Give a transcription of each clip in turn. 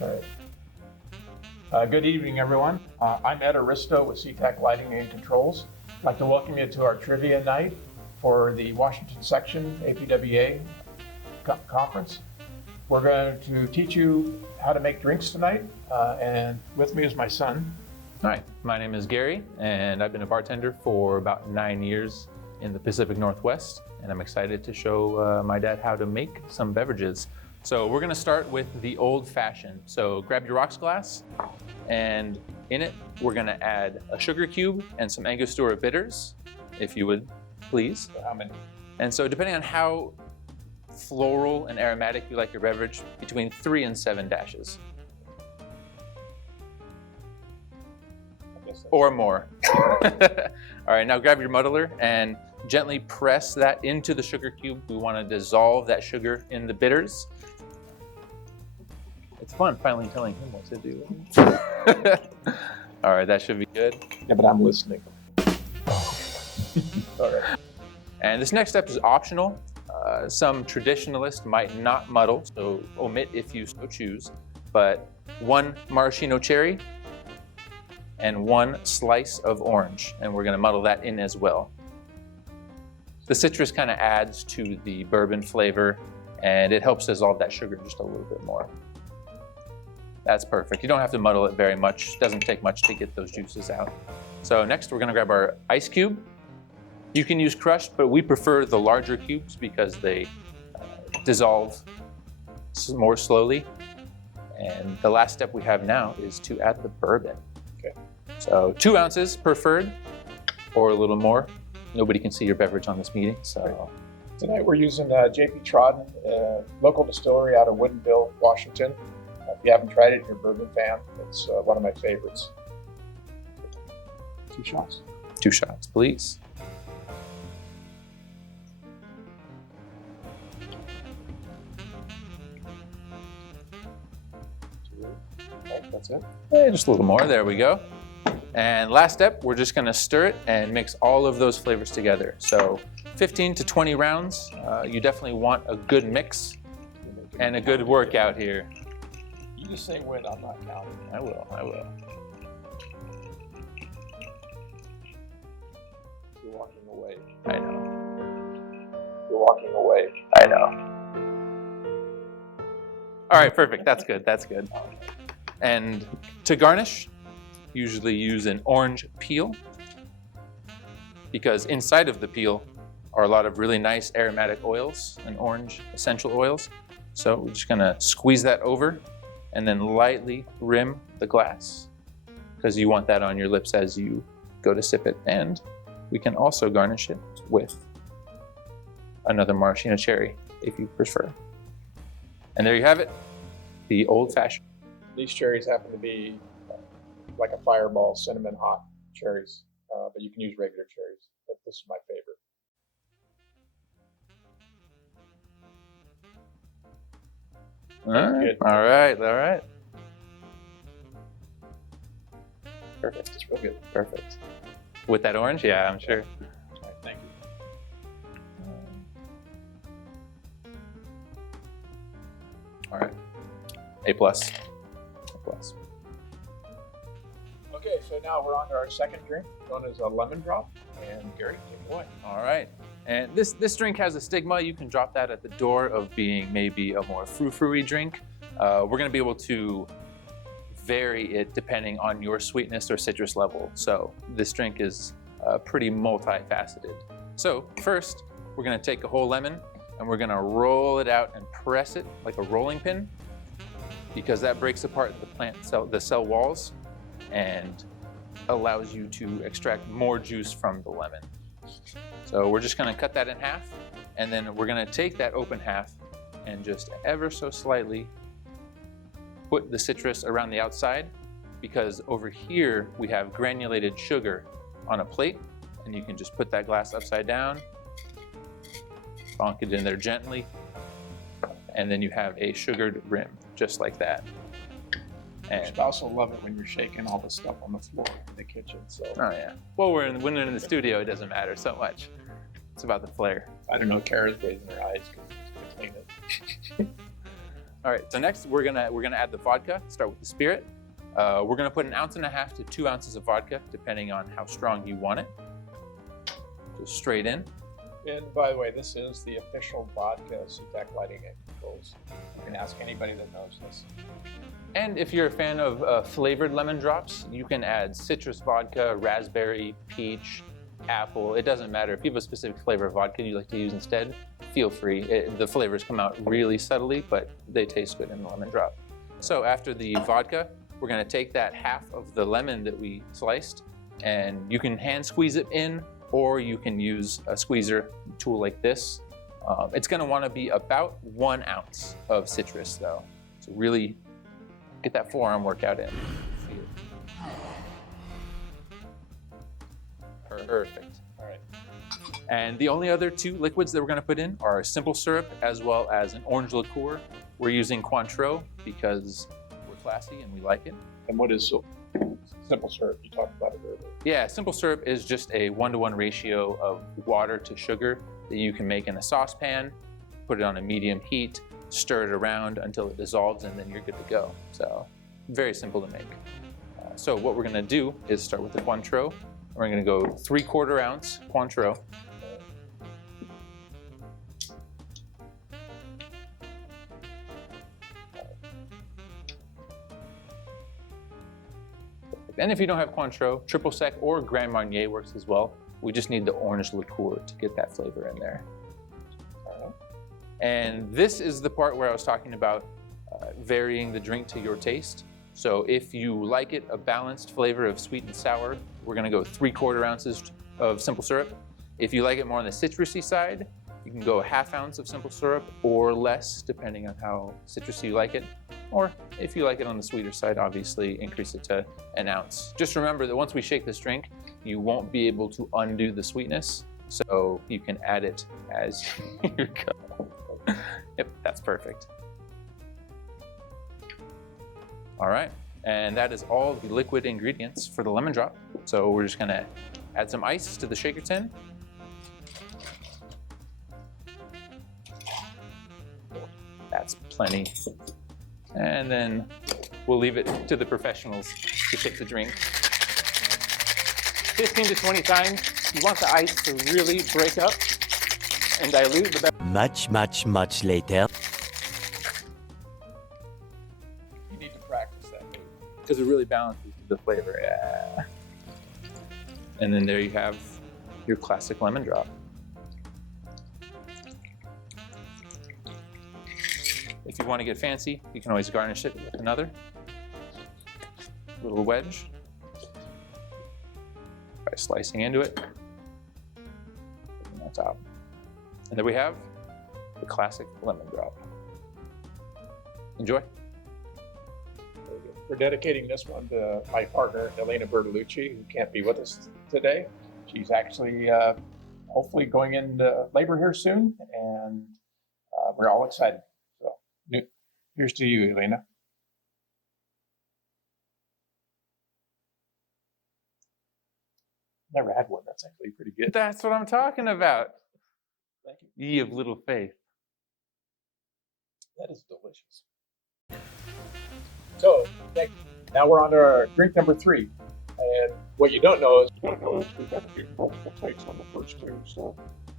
All right. Good evening, everyone. I'm Aristo with SeaTac Lighting Controls. I'd like to welcome you to our trivia night for the Washington Section APWA conference. We're going to teach you how to make drinks tonight, and with me is my son. Hi, my name is Gary, and I've been a bartender for about 9 years in the Pacific Northwest, and I'm excited to show my dad how to make some beverages. So we're gonna start with the Olde Fashioned. So grab your rocks glass, and in it, we're gonna add a sugar cube and some Angostura bitters, if you would, please. How many? And so depending on how floral and aromatic you like your beverage, between 3 and 7 dashes. Or more. All right, now grab your muddler and gently press that into the sugar cube. We want to dissolve that sugar in the bitters. It's fun finally telling him what to do. All right, that should be good. Yeah, but I'm listening. All right. And this next step is optional. Some traditionalists might not muddle, so omit if you so choose. But 1 maraschino cherry and 1 slice of orange, and we're gonna muddle that in as well. The citrus kind of adds to the bourbon flavor, and it helps dissolve that sugar just a little bit more. That's perfect. You don't have to muddle it very much. It doesn't take much to get those juices out. So next, we're gonna grab our ice cube. You can use crushed, but we prefer the larger cubes because they dissolve more slowly. And the last step we have now is to add the bourbon. Okay. So 2 ounces preferred, or a little more. Nobody can see your beverage on this meeting, so. Right. Tonight we're using J.P. Trodden, local distillery out of Woodinville, Washington. If you haven't tried it, you're a bourbon fan. It's one of my favorites. 2 shots. 2 shots, please. Right, that's it. Yeah, just a little more, there we go. And last step, we're just gonna stir it and mix all of those flavors together. So 15 to 20 rounds. You definitely want a good mix and a good workout here. You just say when, I'm not counting. I will. You're walking away. I know. You're walking away. I know. All right, perfect, that's good. And to garnish, usually use an orange peel, because inside of the peel are a lot of really nice aromatic oils and orange essential oils. So we're just gonna squeeze that over and then lightly rim the glass, because you want that on your lips as you go to sip it. And we can also garnish it with another maraschino cherry if you prefer. And there you have it, the Olde Fashioned. These cherries happen to be like a Fireball cinnamon hot cherries, but you can use regular cherries. But this is my favorite. All right. Perfect. It's real good. Perfect. With that orange, yeah, I'm sure. All right, thank you. All right. A+. Okay, so now we're on to our second drink, known as a lemon drop. And Gary, take it away. All right. And this drink has a stigma. You can drop that at the door of being maybe a more frou-frou-y drink. We're going to be able to vary it depending on your sweetness or citrus level. So this drink is pretty multifaceted. So first, we're going to take a whole lemon and we're going to roll it out and press it like a rolling pin, because that breaks apart the cell walls and allows you to extract more juice from the lemon. So we're just gonna cut that in half, and then we're gonna take that open half and just ever so slightly put the citrus around the outside, because over here we have granulated sugar on a plate, and you can just put that glass upside down, bonk it in there gently, and then you have a sugared rim, just like that. And I also love it when you're shaking all the stuff on the floor in the kitchen. So. Oh yeah. Well, when we're in the studio, it doesn't matter so much. It's about the flair. I don't know. Kara's raising her eyes because she's gonna clean it. All right, so next we're gonna add the vodka. Start with the spirit. We're gonna put 1.5 ounces to 2 ounces of vodka, depending on how strong you want it. Just straight in. And by the way, this is the official vodka SeaTac Lighting Controls. You can ask anybody that knows this. And if you're a fan of flavored lemon drops, you can add citrus vodka, raspberry, peach, apple. It doesn't matter. If you have a specific flavor of vodka you'd like to use instead, feel free. The flavors come out really subtly, but they taste good in the lemon drop. So after the vodka, we're gonna take that half of the lemon that we sliced, and you can hand squeeze it in, or you can use a squeezer tool like this. It's gonna wanna be about 1 ounce of citrus though. So really get that forearm workout in. Perfect. All right. And the only other 2 liquids that we're gonna put in are simple syrup as well as an orange liqueur. We're using Cointreau because we're classy and we like it. And what is simple syrup? You talked about it earlier. Yeah, simple syrup is just a 1-to-1 ratio of water to sugar that you can make in a saucepan, put it on a medium heat, stir it around until it dissolves, and then you're good to go. So very simple to make. So what we're gonna do is start with the Cointreau. We're gonna go 3/4 ounce Cointreau. And if you don't have Cointreau, triple sec or Grand Marnier works as well. We just need the orange liqueur to get that flavor in there. And this is the part where I was talking about varying the drink to your taste. So if you like it a balanced flavor of sweet and sour, we're gonna go 3/4 ounces of simple syrup. If you like it more on the citrusy side, you can go 1/2 ounce of simple syrup or less, depending on how citrusy you like it. Or if you like it on the sweeter side, obviously increase it to 1 ounce. Just remember that once we shake this drink, you won't be able to undo the sweetness, so you can add it as you go. Yep, that's perfect. All right, and that is all the liquid ingredients for the lemon drop. So we're just gonna add some ice to the shaker tin. That's plenty. And then we'll leave it to the professionals to shake the drink. 15 to 20 times. You want the ice to really break up and dilute the Much later. You need to practice that move. because it really balances the flavor. Yeah. And then there you have your classic lemon drop. If you want to get fancy, you can always garnish it with another little wedge by slicing into it on top. And there we have the classic lemon drop. Enjoy. We're dedicating this one to my partner, Elena Bertolucci, who can't be with us today. She's actually hopefully going into labor here soon, and we're all excited. So here's to you, Elena. Never had one. That's actually pretty good. That's what I'm talking about. Thank you. Ye of little faith. That is delicious. So now we're on to our drink number 3. And what you don't know is we've got to do multiple takes on the first 2. So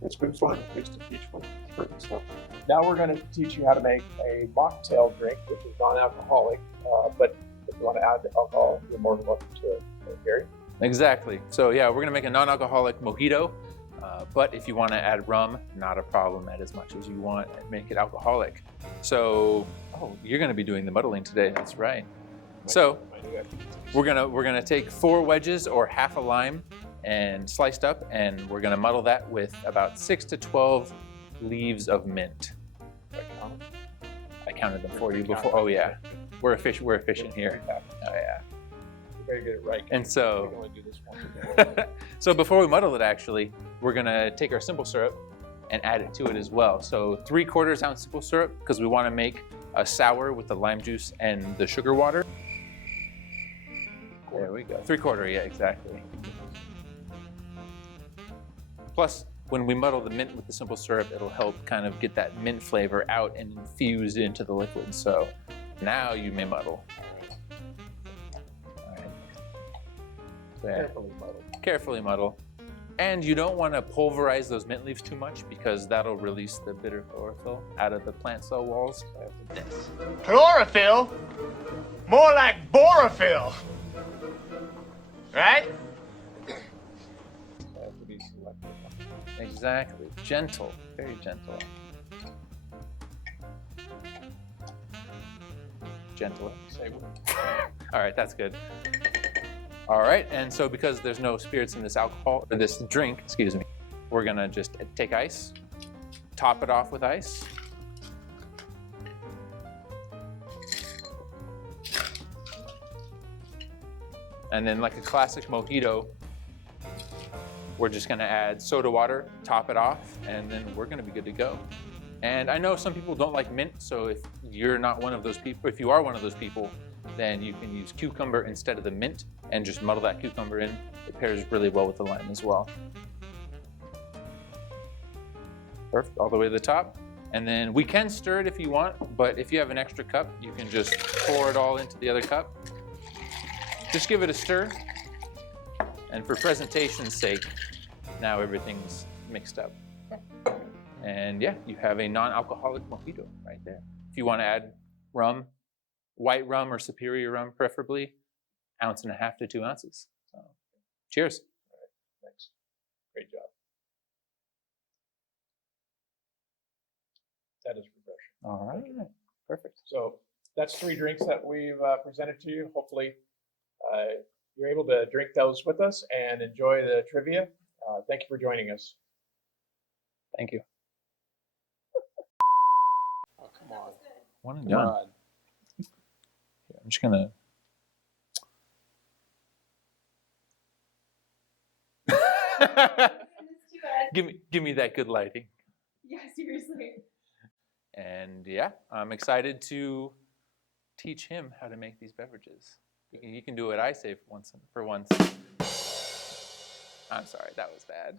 it's been fun at least to teach one certain stuff. Now we're going to teach you how to make a mocktail drink, which is non-alcoholic. But if you want to add alcohol, you're more than welcome to, Gary. Exactly. So yeah, we're gonna make a non-alcoholic mojito, but if you want to add rum, not a problem. Add as much as you want and make it alcoholic. So, you're gonna be doing the muddling today. That's right. So we're gonna take 4 wedges or half a lime and sliced up, and we're gonna muddle that with about 6 to 12 leaves of mint. I counted them for you before. Oh yeah, we're efficient here. Oh yeah. Very good at right. And so, we can only do this one. so before we muddle it, actually, we're gonna take our simple syrup and add it to it as well. So 3/4 ounce simple syrup, because we want to make a sour with the lime juice and the sugar water. There we go. 3/4, yeah, exactly. Plus when we muddle the mint with the simple syrup, it'll help kind of get that mint flavor out and infuse into the liquid. So now you may muddle. All right. There. Carefully muddled. Carefully muddle. And you don't want to pulverize those mint leaves too much because that'll release the bitter chlorophyll out of the plant cell walls. This. Chlorophyll? More like borophyll. Right? Have to be selective. Exactly. Gentle. Very gentle. Gentler. Say what? All right, that's good. All right, and so because there's no spirits in this alcohol, or this drink, excuse me, we're gonna just take ice, top it off with ice. And then like a classic mojito, we're just gonna add soda water, top it off, and then we're gonna be good to go. And I know some people don't like mint, so if you're not one of those people, if you are one of those people, then you can use cucumber instead of the mint and just muddle that cucumber in. It pairs really well with the lime as well. Perfect, all the way to the top. And then we can stir it if you want, but if you have an extra cup, you can just pour it all into the other cup. Just give it a stir. And for presentation's sake, now everything's mixed up. And yeah, you have a non-alcoholic mojito right there. If you want to add rum, white rum or superior rum preferably, 1.5 ounces to 2 ounces. So, cheers. All right, thanks. Great job. That is refreshing. All right, perfect. So that's 3 drinks that we've presented to you. Hopefully you're able to drink those with us and enjoy the trivia. Thank you for joining us. Thank you. Oh, come on. One and Come done. on. Here, I'm just gonna. give me that good lighting. Yeah, seriously. And yeah, I'm excited to teach him how to make these beverages. He can do what I say for once. I'm sorry, that was bad.